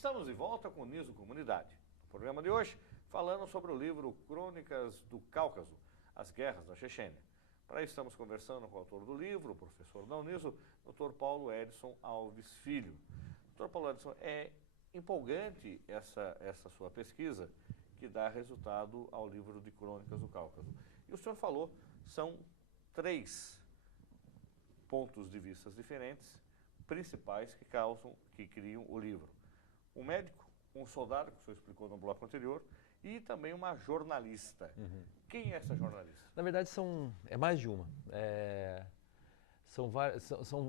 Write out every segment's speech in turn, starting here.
Estamos de volta com o Niso Comunidade. No programa de hoje, falando sobre o livro Crônicas do Cáucaso, As Guerras da Chechênia. Para isso estamos conversando com o autor do livro, o professor da Uniso, Dr. Paulo Edson Alves Filho. Dr. Paulo Edson, é empolgante essa sua pesquisa que dá resultado ao livro de Crônicas do Cáucaso. E o senhor falou, são 3 pontos de vista diferentes, principais que criam o livro. Um médico, um soldado, que o senhor explicou no bloco anterior, e também uma jornalista. Quem é essa jornalista? Na verdade, é mais de uma.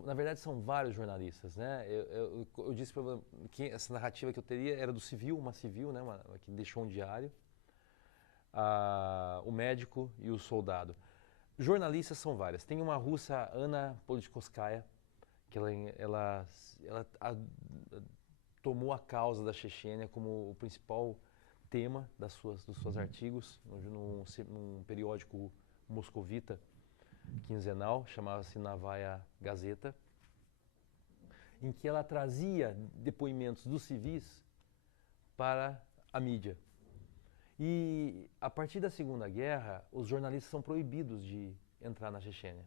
Na verdade, são vários jornalistas, né? Eu disse para você que essa narrativa que eu teria era do civil, uma civil, né? Que deixou um diário, o médico e o soldado. Jornalistas são várias. Tem uma russa, Anna Politkovskaya, que ela tomou a causa da Chechênia como o principal tema dos seus artigos num periódico moscovita quinzenal, chamava-se Novaya Gazeta, em que ela trazia depoimentos dos civis para a mídia. E a partir da Segunda Guerra, os jornalistas são proibidos de entrar na Chechênia.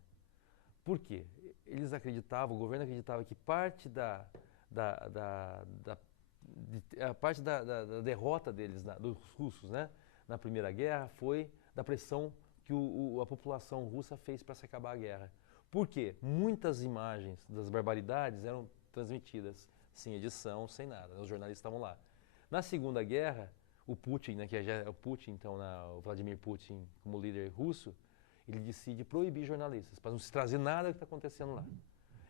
Por quê? O governo acreditava que parte da derrota deles, dos russos, né, na Primeira Guerra, foi da pressão que a população russa fez para se acabar a guerra. Por quê? Muitas imagens das barbaridades eram transmitidas sem edição, sem nada. Os jornalistas estavam lá. Na Segunda Guerra, o Putin, né, que já é o Putin, então, o Vladimir Putin, como líder russo, ele decide proibir jornalistas, para não se trazer nada do que está acontecendo lá.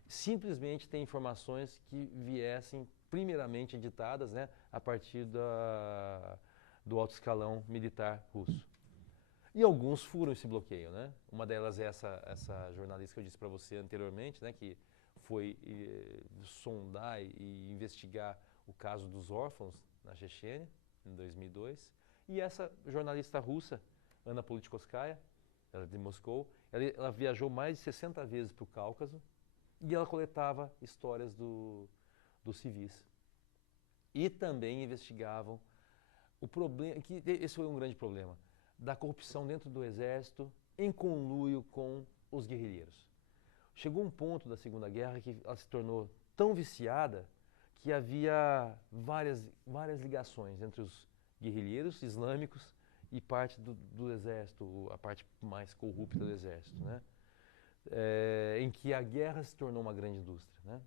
Simplesmente tem informações que viessem primeiramente editadas, né, a partir do alto escalão militar russo. E alguns furam esse bloqueio, né? Uma delas é essa jornalista que eu disse para você anteriormente, né, que foi sondar e investigar o caso dos órfãos na Chechênia, em 2002. E essa jornalista russa, Anna Politkovskaya, ela é de Moscou, ela viajou mais de 60 vezes para o Cáucaso e ela coletava histórias dos civis. E também investigavam o problema, que esse foi um grande problema, da corrupção dentro do exército em conluio com os guerrilheiros. Chegou um ponto da Segunda Guerra que ela se tornou tão viciada que havia várias ligações entre os guerrilheiros islâmicos e parte do exército, a parte mais corrupta do exército, né? Em que a guerra se tornou uma grande indústria, né?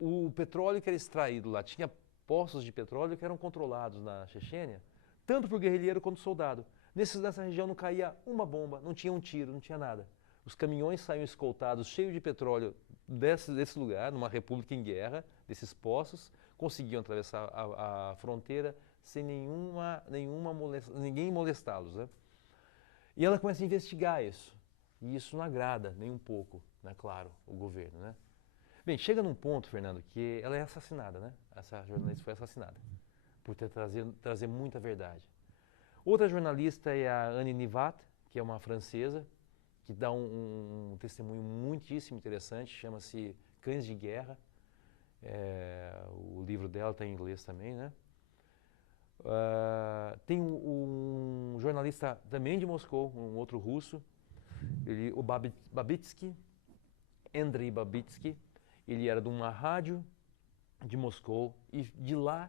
O petróleo que era extraído lá, tinha poços de petróleo que eram controlados na Chechênia, tanto por guerrilheiro quanto soldado. Nessa região não caía uma bomba, não tinha um tiro, não tinha nada. Os caminhões saíam escoltados, cheios de petróleo desse lugar, numa república em guerra, desses poços, conseguiam atravessar a fronteira sem ninguém molestá-los, né? E ela começa a investigar isso. E isso não agrada nem um pouco, né, claro, o governo, né? Bem, chega num ponto, Fernando, que ela é assassinada, né? Essa jornalista foi assassinada por trazer muita verdade. Outra jornalista é a Anne Nivat, que é uma francesa, que dá um testemunho muitíssimo interessante, chama-se Cães de Guerra. O livro dela está em inglês também, né? Tem um jornalista também de Moscou, um outro russo, o Babitsky, Andrei Babitsky. Ele era de uma rádio de Moscou e de lá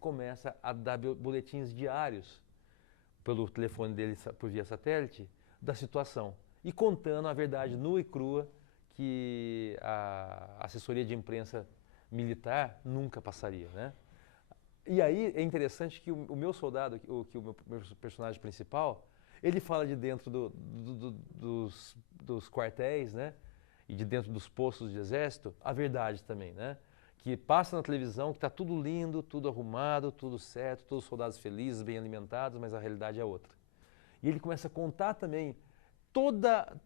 começa a dar boletins diários pelo telefone dele por via satélite da situação e contando a verdade nua e crua que a assessoria de imprensa militar nunca passaria, né? E aí é interessante que o meu soldado, que o meu personagem principal, ele fala de dentro dos quartéis, né? E de dentro dos postos de exército, a verdade também, né? Que passa na televisão, que está tudo lindo, tudo arrumado, tudo certo, todos os soldados felizes, bem alimentados, mas a realidade é outra. E ele começa a contar também toda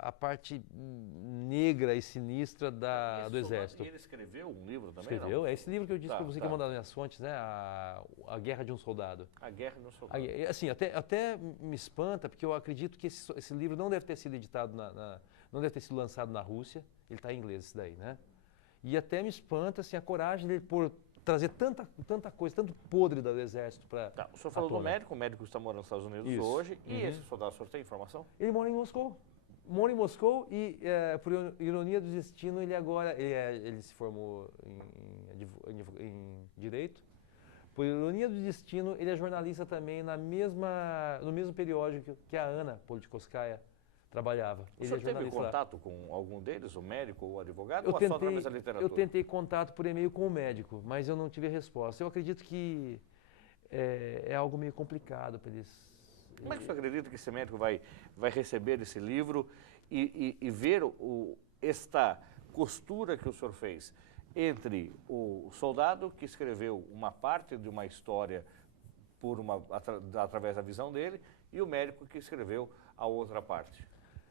a parte negra e sinistra do exército. E ele escreveu um livro também? Escreveu? Não? É esse livro que eu disse para você, que é uma das minhas fontes, né? A Guerra de um Soldado. A Guerra de um Soldado. Assim, até me espanta, porque eu acredito que esse livro não deve ter sido editado, não deve ter sido lançado na Rússia. Ele está em inglês, esse daí, né? E até me espanta assim, a coragem dele por trazer tanta coisa, tanto podre do exército para. Tá, o senhor falou do médico, o médico está morando nos Estados Unidos Isso. hoje, e esse soldado, o senhor tem informação? Ele mora em Moscou. Mora em Moscou e, por ironia do destino, ele agora, ele se formou em Direito. Por ironia do destino, ele é jornalista também no mesmo periódico que a Ana Politkovskaya trabalhava. O senhor teve contato com algum deles, o médico ou o advogado, ou só através da literatura? Eu tentei contato por e-mail com o médico, mas eu não tive resposta. Eu acredito que é algo meio complicado para eles. Como é que o senhor acredita que esse médico vai receber esse livro e ver esta costura que o senhor fez entre o soldado que escreveu uma parte de uma história através da visão dele e o médico que escreveu a outra parte?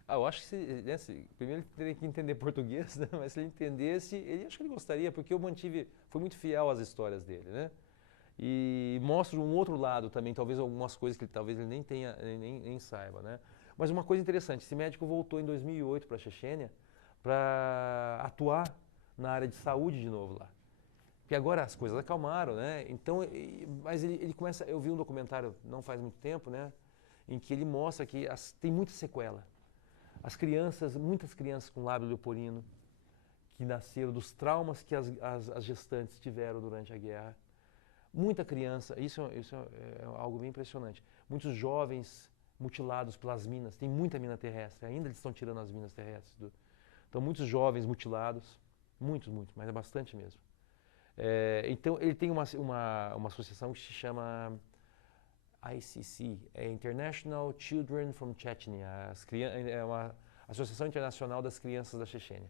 Eu acho que primeiro ele teria que entender português, né? Mas se ele entendesse, acho que ele gostaria, porque eu fui muito fiel às histórias dele, né? E mostro um outro lado também, talvez algumas coisas que talvez ele nem tenha, nem saiba, né? Mas uma coisa interessante, esse médico voltou em 2008 para a Chechênia para atuar na área de saúde de novo lá. Porque agora as coisas acalmaram, né? Então, mas ele começa, eu vi um documentário não faz muito tempo, né? Em que ele mostra que tem muita sequela. Muitas crianças com lábio leporino, que nasceram dos traumas que as gestantes tiveram durante a guerra. Muita criança, isso é algo bem impressionante. Muitos jovens mutilados pelas minas, tem muita mina terrestre, ainda eles estão tirando as minas terrestres. Então, muitos jovens mutilados, muitos, mas é bastante mesmo. Então, ele tem uma associação que se chama ICC, International Children from Chechnya, é uma associação internacional das crianças da Chechênia,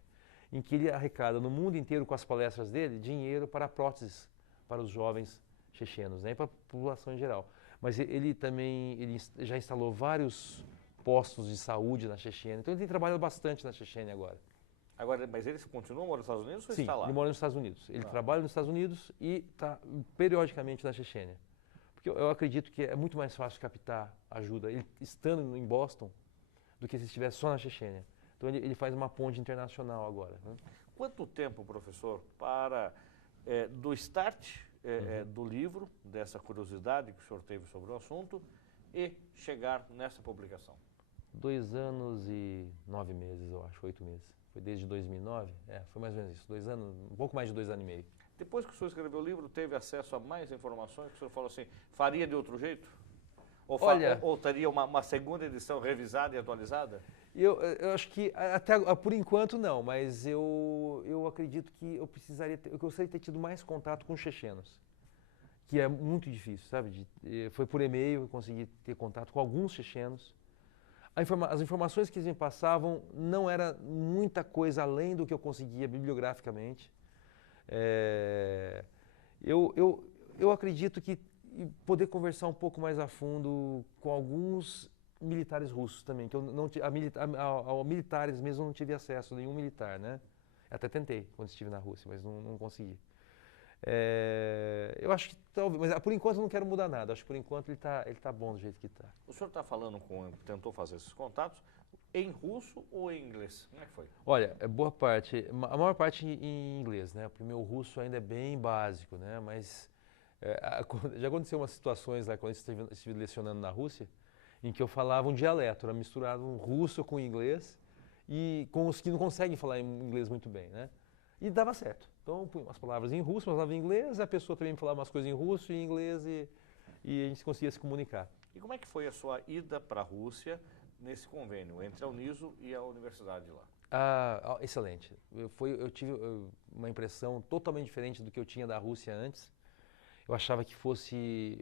em que ele arrecada no mundo inteiro, com as palestras dele, dinheiro para próteses para os jovens chechenos, né, e para a população em geral. Mas ele já instalou vários postos de saúde na Chechênia, então ele tem trabalhado bastante na Chechênia agora. Mas ele continua morando nos Estados Unidos ou Sim, está lá? Ele mora nos Estados Unidos. Ele trabalha nos Estados Unidos e está periodicamente na Chechênia. Porque eu acredito que é muito mais fácil captar ajuda ele estando em Boston do que se estivesse só na Chechênia. Então ele faz uma ponte internacional agora, né? Quanto tempo, professor, para do start do livro, dessa curiosidade que o senhor teve sobre o assunto, e chegar nessa publicação? 2 anos e 9 meses, eu acho, 8 meses. Foi desde 2009? Foi mais ou menos isso. 2 anos, um pouco mais de 2 anos e meio. Depois que o senhor escreveu o livro, teve acesso a mais informações que o senhor falou assim, faria de outro jeito? Ou teria uma segunda edição revisada e atualizada? Eu acho que, por enquanto, não, mas eu acredito que eu gostaria de ter tido mais contato com os chechenos, que é muito difícil, sabe? Foi por e-mail, eu consegui ter contato com alguns chechenos. As informações que eles me passavam não era muita coisa além do que eu conseguia bibliograficamente. Eu acredito que poder conversar um pouco mais a fundo com alguns militares russos também, que eu não a militares mesmo não tive acesso a nenhum militar, né? Até tentei quando estive na Rússia, mas não consegui. Eu acho que talvez, mas por enquanto eu não quero mudar nada. Acho que por enquanto ele tá bom do jeito que está. O senhor está falando tentou fazer esses contatos em russo ou em inglês? Como é que foi? Olha, a maior parte em inglês, né? O meu russo ainda é bem básico, né? Mas já aconteceu umas situações lá quando eu estive lecionando na Rússia, em que eu falava um dialeto, era misturado um russo com inglês e com os que não conseguem falar inglês muito bem, né? E dava certo. Então, eu punha umas palavras em russo, umas palavras em inglês, a pessoa também falava umas coisas em russo e em inglês e a gente conseguia se comunicar. E como é que foi a sua ida para a Rússia nesse convênio entre a Uniso e a universidade lá? Excelente. Eu tive uma impressão totalmente diferente do que eu tinha da Rússia antes. Eu achava que fosse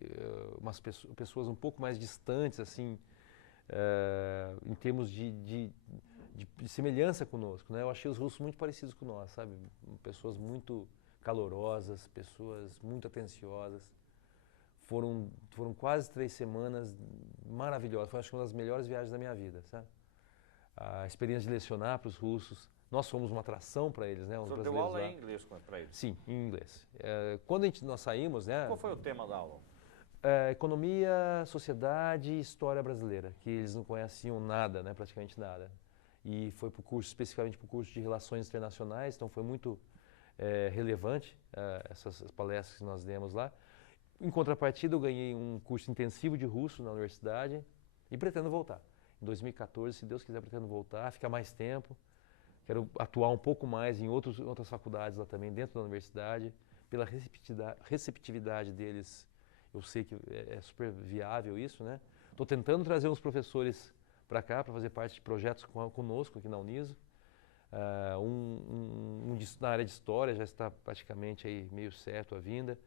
umas pessoas um pouco mais distantes, assim, em termos de semelhança conosco, né? Eu achei os russos muito parecidos com nós, sabe? Pessoas muito calorosas, pessoas muito atenciosas. Foram quase 3 semanas maravilhosas. Foi, acho que, uma das melhores viagens da minha vida, sabe? A experiência de lecionar para os russos. Nós fomos uma atração para eles, né? O senhor deu aula em inglês para eles? Sim, em inglês. Quando nós saímos, né? Qual foi o tema da aula? Economia, sociedade e história brasileira, que eles não conheciam nada, né? Praticamente nada. E foi especificamente para o curso de Relações Internacionais, então foi muito relevante, essas palestras que nós demos lá. Em contrapartida, eu ganhei um curso intensivo de russo na universidade e pretendo voltar. Em 2014, se Deus quiser, pretendo voltar, ficar mais tempo. Quero atuar um pouco mais em outras faculdades lá também, dentro da universidade. Pela receptividade deles, eu sei que é super viável isso, né? Estou tentando trazer uns professores para cá, para fazer parte de projetos conosco aqui na Uniso. Na área de História já está praticamente aí meio certo a vinda.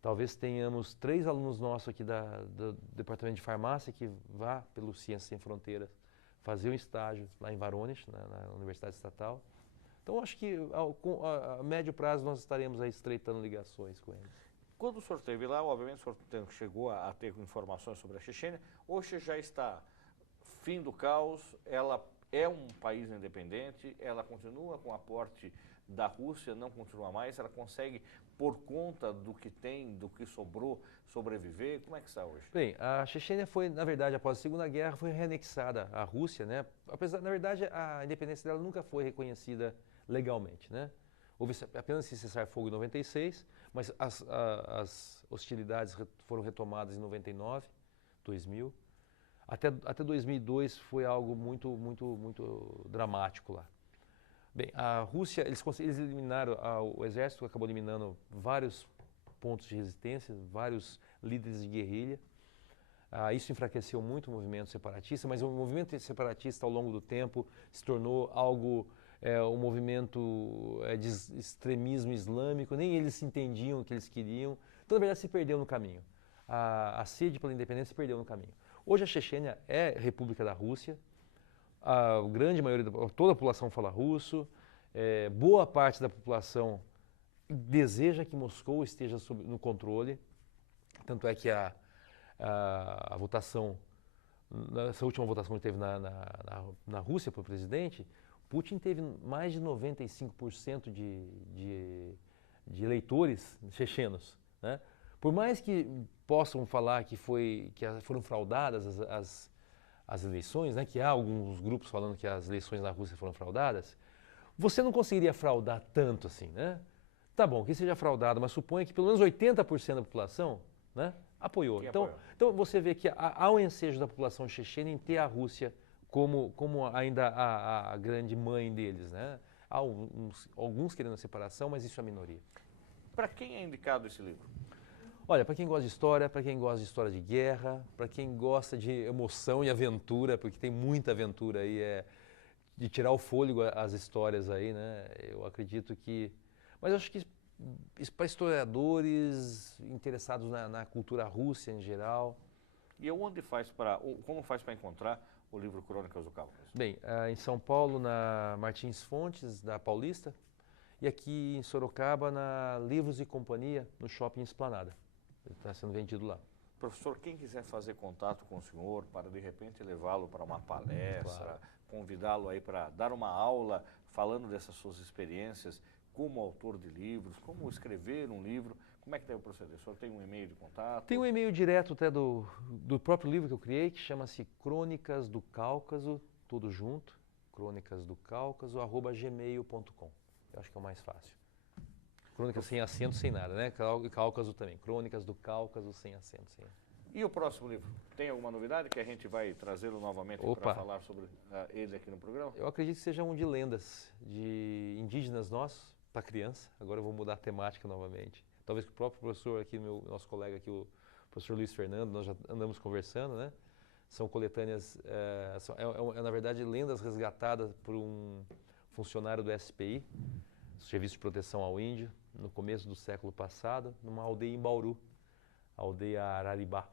Talvez tenhamos 3 alunos nossos aqui do Departamento de Farmácia que vá pelo Ciências Sem Fronteiras fazer um estágio lá em Voronezh, na Universidade Estatal. Então, acho que a médio prazo nós estaremos aí estreitando ligações com eles. Quando o senhor esteve lá, obviamente o senhor chegou a ter informações sobre a Chechênia. Hoje já está fim do caos, ela é um país independente, ela continua com o aporte da Rússia, não continua mais, ela consegue, por conta do que tem, do que sobrou, sobreviver? Como é que está hoje? Bem, a Chechênia foi, na verdade, após a Segunda Guerra, foi reanexada à Rússia, né? Apesar, na verdade, a independência dela nunca foi reconhecida legalmente, né? Houve apenas esse cessar-fogo em 96, mas as hostilidades foram retomadas em 99, 2000. Até 2002 foi algo muito dramático lá. Bem, a Rússia, eles eliminaram, o exército acabou eliminando vários pontos de resistência, vários líderes de guerrilha. Isso enfraqueceu muito o movimento separatista, mas o movimento separatista ao longo do tempo se tornou algo, um movimento de extremismo islâmico, nem eles se entendiam o que eles queriam, então na verdade se perdeu no caminho. A sede pela independência se perdeu no caminho. Hoje a Chechênia é república da Rússia, a grande maioria, toda a população fala russo, boa parte da população deseja que Moscou esteja no controle, tanto é que a votação, essa última votação que teve na Rússia para o presidente, Putin teve mais de 95% de eleitores chechenos, né? Por mais que possam falar que foram fraudadas as eleições, né, que há alguns grupos falando que as eleições na Rússia foram fraudadas, você não conseguiria fraudar tanto assim, né? Tá bom, que seja fraudado, mas suponha que pelo menos 80% da população, né, apoiou. Então você vê que há um ensejo da população chechena em ter a Rússia como ainda a grande mãe deles, né? Há alguns querendo a separação, mas isso é a minoria. Para quem é indicado esse livro? Olha, para quem gosta de história, para quem gosta de história de guerra, para quem gosta de emoção e aventura, porque tem muita aventura aí, de tirar o fôlego as histórias aí, né? Eu acredito que... Mas eu acho que para historiadores interessados na cultura russa em geral. E como faz para encontrar o livro Crônicas do Cáucaso? Bem, em São Paulo, na Martins Fontes, da Paulista, e aqui em Sorocaba, na Livros e Companhia, no Shopping Esplanada. Ele está sendo vendido lá. Professor, quem quiser fazer contato com o senhor para de repente levá-lo para uma palestra, claro, convidá-lo aí para dar uma aula falando dessas suas experiências como autor de livros, como escrever um livro, como é que deve proceder? O senhor tem um e-mail de contato? Tem um e-mail direto até do próprio livro que eu criei, que chama-se Crônicas do Cáucaso, tudo junto, crônicasdocaucaso@gmail.com. Eu acho que é o mais fácil. Crônicas sem acento, sem nada, né? Cáucaso também. Crônicas do Cáucaso sem acento, sem nada. E o próximo livro? Tem alguma novidade que a gente vai trazê-lo novamente para falar sobre ele aqui no programa? Eu acredito que seja um de lendas, de indígenas nossos, para criança. Agora eu vou mudar a temática novamente. Talvez que o próprio professor aqui, nosso colega aqui, o professor Luiz Fernando, nós já andamos conversando, né? São coletâneas, na verdade, lendas resgatadas por um funcionário do SPI, Serviço de Proteção ao Índio, no começo do século passado, numa aldeia em Bauru, a aldeia Araribá.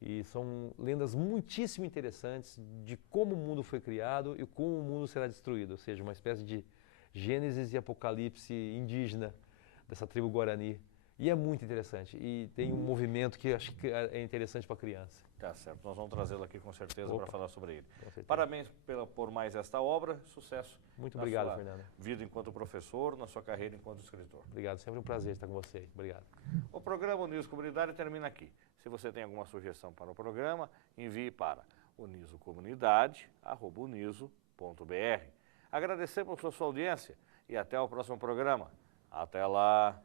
E são lendas muitíssimo interessantes de como o mundo foi criado e como o mundo será destruído, ou seja, uma espécie de Gênesis e Apocalipse indígena dessa tribo Guarani. E é muito interessante. E tem um movimento que eu acho que é interessante para a criança. Tá certo, nós vamos trazê-lo aqui com certeza para falar sobre ele. Parabéns por mais esta obra, sucesso. Muito obrigado, Fernando. Vida enquanto professor, na sua carreira enquanto escritor. Obrigado, sempre um prazer estar com você. Obrigado. O programa Uniso Comunidade termina aqui. Se você tem alguma sugestão para o programa, envie para unisocomunidade@uniso.br. Agradecemos a sua audiência e até o próximo programa. Até lá.